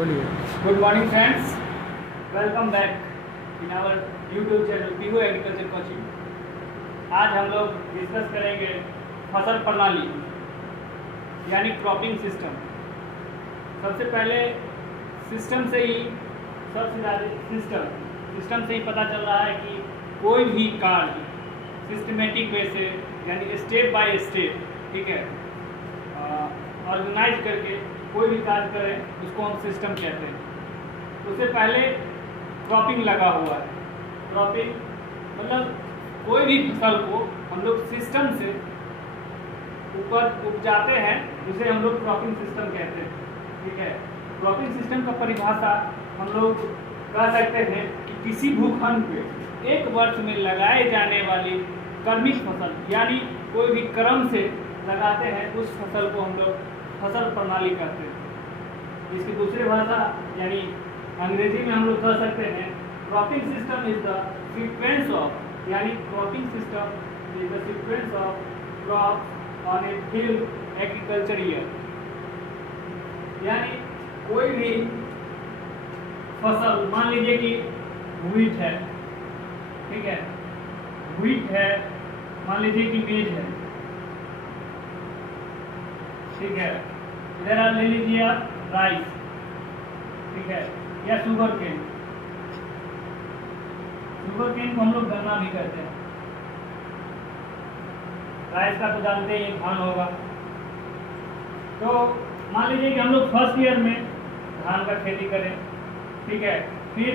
बोलिए। Good morning friends, welcome back in our YouTube channel Pihu agriculture coaching. आज हम लोग डिस्कस करेंगे फसल प्रणाली यानी क्रॉपिंग सिस्टम। सबसे पहले सिस्टम से ही सिस्टम से ही पता चल रहा है कि कोई भी कार्य सिस्टमेटिक वे से यानी स्टेप बाय स्टेप, ठीक है, ऑर्गेनाइज करके कोई भी कार्य करें उसको हम सिस्टम कहते हैं। उससे पहले क्रॉपिंग लगा हुआ है। क्रॉपिंग मतलब कोई भी फसल को हम लोग सिस्टम से ऊपर उपजाते हैं, जिसे हम लोग क्रॉपिंग सिस्टम कहते हैं, ठीक है। क्रॉपिंग सिस्टम का परिभाषा हम लोग कह सकते हैं कि किसी भूखंड पे एक वर्ष में लगाए जाने वाली क्रमिक फसल यानी कोई भी क्रम से लगाते हैं उस फसल को हम लोग फसल प्रणाली कहते हैं। इसकी दूसरी भाषा यानी अंग्रेजी में हम लोग कह सकते हैं cropping system is the sequence of, यानी cropping system is the sequence of crop on a field agriculture year. यानी कोई भी फसल, मान लीजिए कि व्हीट है, ठीक है, व्हीट है, मान लीजिए कि मेज है, ठीक है, इधर आप ले लीजिए आप राइस, ठीक है, या शुगर केन। शुगर केन को हम लोग गन्ना भी कहते हैं। राइस का तो जानते हैं धान होगा। तो मान लीजिए कि हम लोग फर्स्ट ईयर में धान का खेती करें, ठीक है, फिर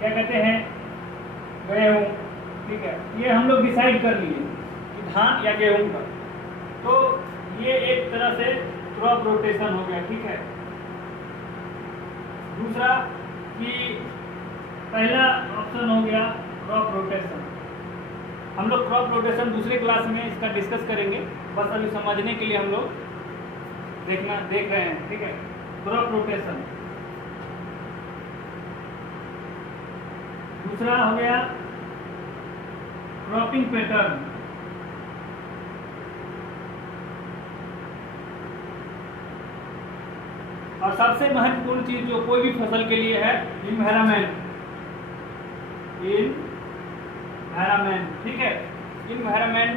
क्या कहते हैं गेहूँ, ठीक है, ये हम लोग डिसाइड कर लिए कि धान या गेहूँ का। तो ये एक तरह से क्रॉप रोटेशन हो गया, ठीक है। दूसरा कि पहला ऑप्शन हो गया क्रॉप रोटेशन। हम लोग क्रॉप रोटेशन दूसरे क्लास में इसका डिस्कस करेंगे, बस अभी समझने के लिए हम लोग देख रहे हैं, ठीक है। क्रॉप रोटेशन दूसरा हो गया क्रॉपिंग पैटर्न। और सबसे महत्वपूर्ण चीज जो कोई भी फसल के लिए है इन्वायरमेंट, ठीक है। Environment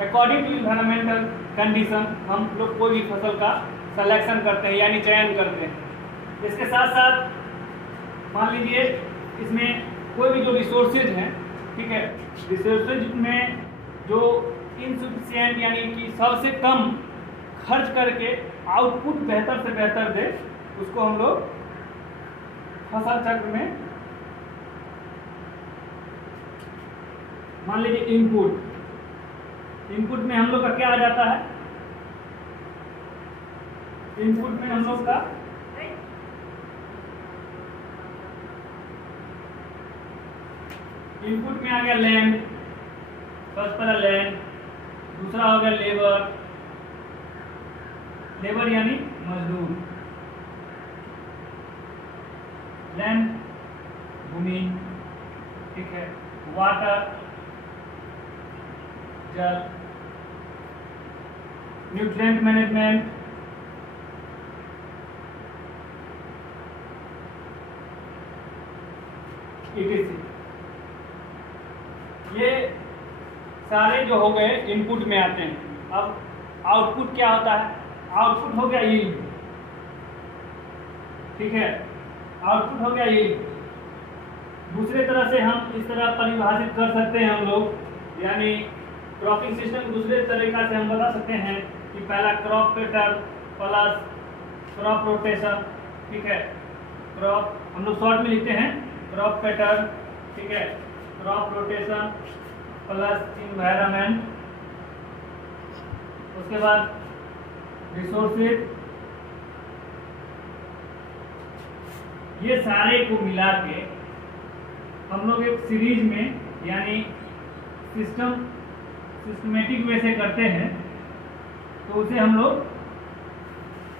according to environmental condition हम लोग कोई भी फसल का सिलेक्शन करते हैं यानी चयन करते हैं। इसके साथ साथ मान लीजिए इसमें कोई भी जो रिसोर्सेज हैं, ठीक है, रिसोर्सेज में जो इनसफिशिएंट यानी कि सबसे कम खर्च करके आउटपुट बेहतर से बेहतर दे, उसको हम लोग फसल चक्र में, मान लीजिए इनपुट में हम लोग का क्या आ जाता है, इनपुट में हम लोग का इनपुट में आ गया लैंड, सबसे पहला लैंड, दूसरा हो गया लेबर यानी मजदूर, लैंड भूमि, ठीक है, वाटर जल, न्यूट्रिएंट मैनेजमेंट, etc। ये सारे जो हो गए इनपुट में आते हैं। अब आउटपुट क्या होता है, आउटपुट हो गया यील्ड, ठीक है, आउटपुट हो गया यील्ड। दूसरे तरह से हम इस तरह परिभाषित कर सकते हैं हम लोग, यानी क्रॉपिंग सिस्टम दूसरे तरीका से हम बता सकते हैं कि पहला crop pattern plus crop rotation, ठीक है। क्रॉप हम लोग शॉर्ट में लिखते हैं क्रॉप पैटर्न, ठीक है, क्रॉप रोटेशन प्लस इन्वायरमेंट, उसके बाद रिसोर्सेज, ये सारे को मिला के हम लोग एक सीरीज में यानी सिस्टमेटिक वे से करते हैं, तो उसे हम लोग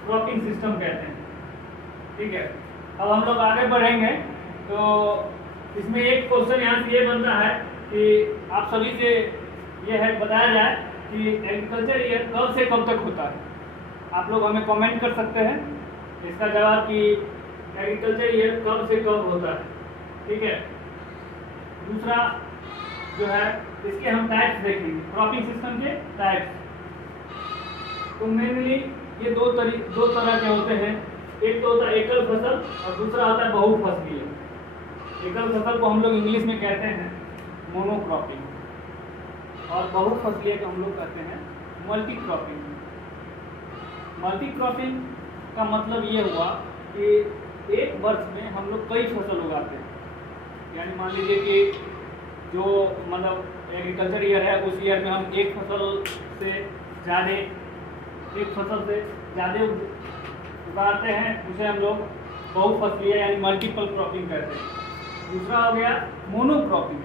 क्रॉपिंग सिस्टम कहते हैं, ठीक है। अब हम लोग आगे बढ़ेंगे तो इसमें एक क्वेश्चन यहाँ से ये बनता है कि आप सभी से ये है बताया जाए कि एग्रीकल्चर ईयर कब से कब तक होता है। आप लोग हमें कमेंट कर सकते हैं इसका जवाब कि एग्रीकल्चर ईयर कब से कब होता है, ठीक है। दूसरा जो है इसके हम टाइप्स देखेंगे, क्रॉपिंग सिस्टम के टाइप्स। तो मेनली ये दो तरह के होते हैं, एक तो होता है एकल फसल और दूसरा होता है बहुफसलीय। एकल फसल को हम लोग इंग्लिश में कहते हैं मोनोक्रॉपिंग, और बहुफसलीय को हम लोग कहते हैं मल्टी क्रॉपिंग। मल्टी क्रॉपिंग का मतलब ये हुआ कि एक वर्ष में हम लोग कई फसल उगाते हैं। यानी मान लीजिए कि जो मतलब एग्रीकल्चर ईयर है उस ईयर में हम एक फसल से ज़्यादा उगाते हैं, उसे हम लोग बहुफसलीय यानी मल्टीपल क्रॉपिंग कहते हैं। दूसरा हो गया मोनोक्रॉपिंग,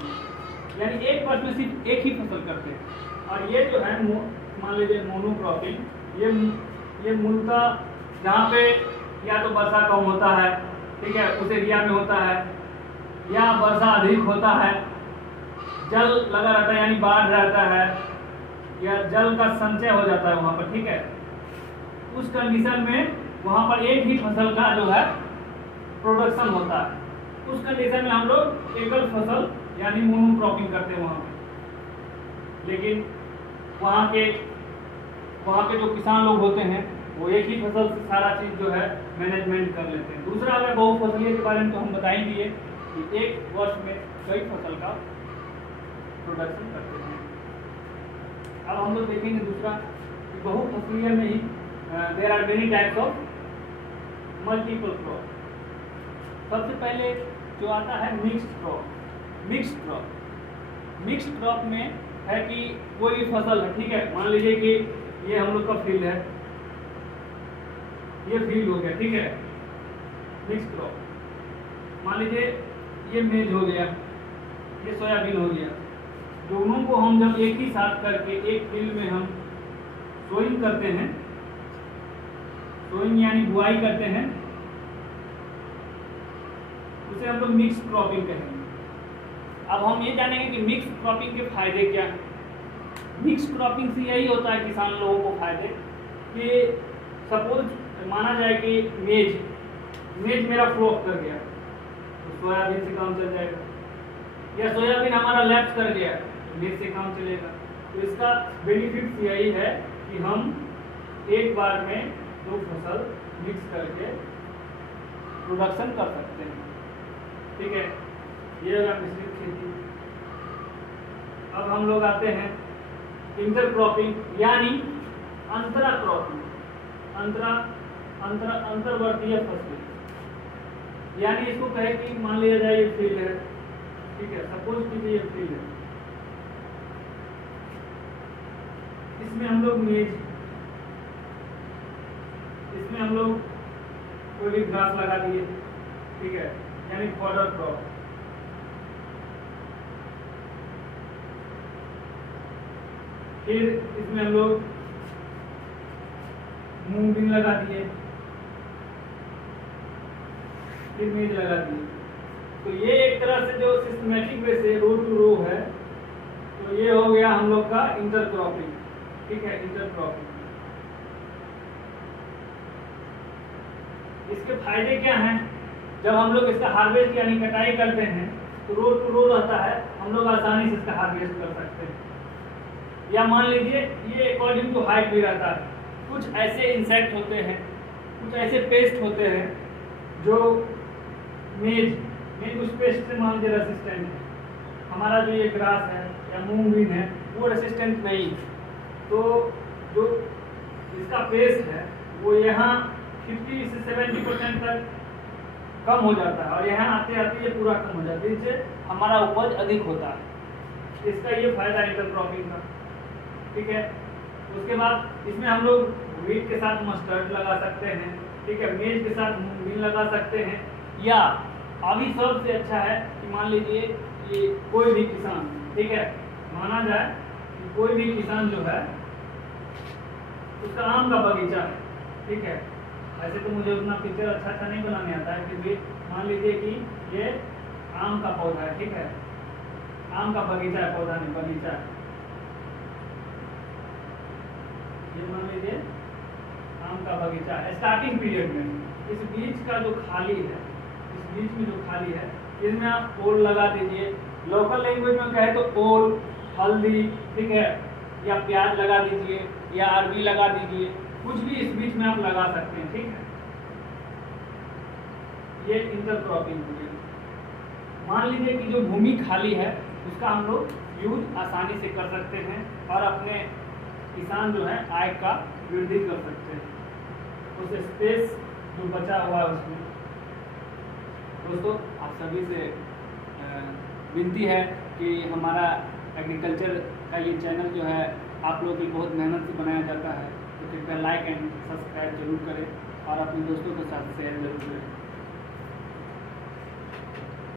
यानी एक वर्ष में सिर्फ एक ही फसल करते हैं। और ये जो है मान लीजिए मोनोक्रॉपिंग, ये मूलतः जहाँ पे या तो वर्षा कम होता है, ठीक है, उस एरिया में होता है, या वर्षा अधिक होता है, जल लगा रहता है यानी बाढ़ रहता है, या जल का संचय हो जाता है वहाँ पर, ठीक है। उस कंडीशन में वहाँ पर एक ही फसल का जो है प्रोडक्शन होता है। उस कंडीशन में हम लोग एकल फसल यानी मोनोक्रॉपिंग करते हैं वहाँ पे। लेकिन वहाँ के जो किसान लोग होते हैं वो एक ही फसल से सारा चीज़ जो है मैनेजमेंट कर लेते हैं। दूसरा अगर बहुफसलीय के बारे में तो हम बता ही दिए कि एक वर्ष में कई फसल का प्रोडक्शन करते हैं। अब हम लोग देखेंगे दूसरा कि बहुफसलीय में ही there are many types of multiple crop. सबसे पहले जो आता है मिक्स्ड क्रॉप। मिक्स्ड क्रॉप में है कि कोई भी फसल है, ठीक है, मान लीजिए कि ये हम लोग का फील्ड है, ये फील्ड हो गया, ठीक है, मिक्स्ड क्रॉप। मान लीजिए ये मेज हो गया, ये सोयाबीन हो गया। दोनों को हम जब एक ही साथ करके एक फील्ड में हम सोइंग करते हैं, सोइंग यानी बुआई करते हैं, उसे हम लोग मिक्स क्रॉपिंग कहेंगे। अब हम ये जानेंगे कि मिक्स क्रॉपिंग के फायदे क्या हैं। मिक्स क्रॉपिंग से यही होता है किसान लोगों को फायदे कि सपोज माना जाए कि मेज मेरा फ्लॉप कर गया तो सोयाबीन से काम चल जाएगा, या सोयाबीन हमारा लैप्स कर गया तो मेज से काम चलेगा। तो इसका बेनिफिट यही है कि हम एक बार में दो फसल मिक्स करके प्रोडक्शन कर सकते हैं, ठीक है। ये होगा मिश्रित खेती। अब हम लोग आते हैं इंटरक्रॉपिंग यानी अंतरा क्रॉपिंग, अंतर्वर्तीय फसलें। यानी इसको कहे कि मान लिया जाए ये फील्ड है, ठीक है, सपोज कीजिए ये फील्ड है, इसमें हम लोग कोई भी घास लगा दिए, ठीक है, यानी फॉडर क्रॉप। फिर इसमें हम लोग मूंग भी लगा दिए, फिर मेज लगा दिए। तो ये एक तरह से जो सिस्टमेटिक वे से रो टू रो है, तो ये हो गया हम लोग का इंटरक्रॉपिंग, ठीक है, इंटरक्रॉपिंग। इसके फायदे क्या हैं? जब हम लोग इसका हार्वेस्ट यानी कटाई करते हैं तो रो टू रो रहता है, हम लोग आसानी से इसका हार्वेस्ट कर सकते हैं। या मान लीजिए ये अकॉर्डिंग टू हाइट भी रहता है। कुछ ऐसे इंसेक्ट होते हैं, कुछ ऐसे पेस्ट होते हैं जो मेज उस पेस्ट से मान लीजिए रेसिस्टेंट है। हमारा जो ये ग्रास है या मूंग बीन है वो रेसिस्टेंट नहीं, तो जो इसका पेस्ट है वो यहाँ 50 से 70% तक कम हो जाता है, और यहाँ आते आते ये पूरा कम हो जाता है, इससे हमारा उपज अधिक होता है। इसका ये फायदा इंटरक्रॉपिंग का, ठीक है। उसके बाद इसमें हम लोग व्हीट के साथ मस्टर्ड लगा सकते हैं, ठीक है, मेज के साथ मूंग बीन लगा सकते हैं। या अभी सबसे अच्छा है कि मान लीजिए ये कोई भी किसान, ठीक है, माना जाए कि कोई भी किसान जो है उसका आम का बगीचा है, ठीक है। ऐसे तो मुझे उतना पिक्चर अच्छा नहीं बनाने आता है, क्योंकि मान लीजिए कि ये आम का पौधा है, ठीक है, आम का बगीचा है, पौधा नहीं बगीचा है। ये मान लीजिए आम का बगीचा है स्टार्टिंग पीरियड में, इस बीच का जो खाली है, इस बीच में जो खाली है इसमें आप ओल लगा दीजिए। लोकल लैंग्वेज में कहे तो ओल, हल्दी, ठीक है, या प्याज लगा दीजिए या अरबी लगा दीजिए, कुछ भी इस बीच में आप लगा सकते हैं, ठीक है। ये इंटरक्रॉपिंग हो गई। मान लीजिए कि जो भूमि खाली है उसका हम लोग यूज आसानी से कर सकते हैं और अपने किसान जो है आय का वृद्धि कर सकते हैं उस स्पेस जो बचा हुआ है उसमें। दोस्तों आप सभी से विनती है कि हमारा एग्रीकल्चर का ये चैनल जो है आप लोगों की बहुत मेहनत से बनाया जाता है, तो कृपया लाइक एंड सब्सक्राइब जरूर करें और अपने दोस्तों के साथ शेयर जरूर करें।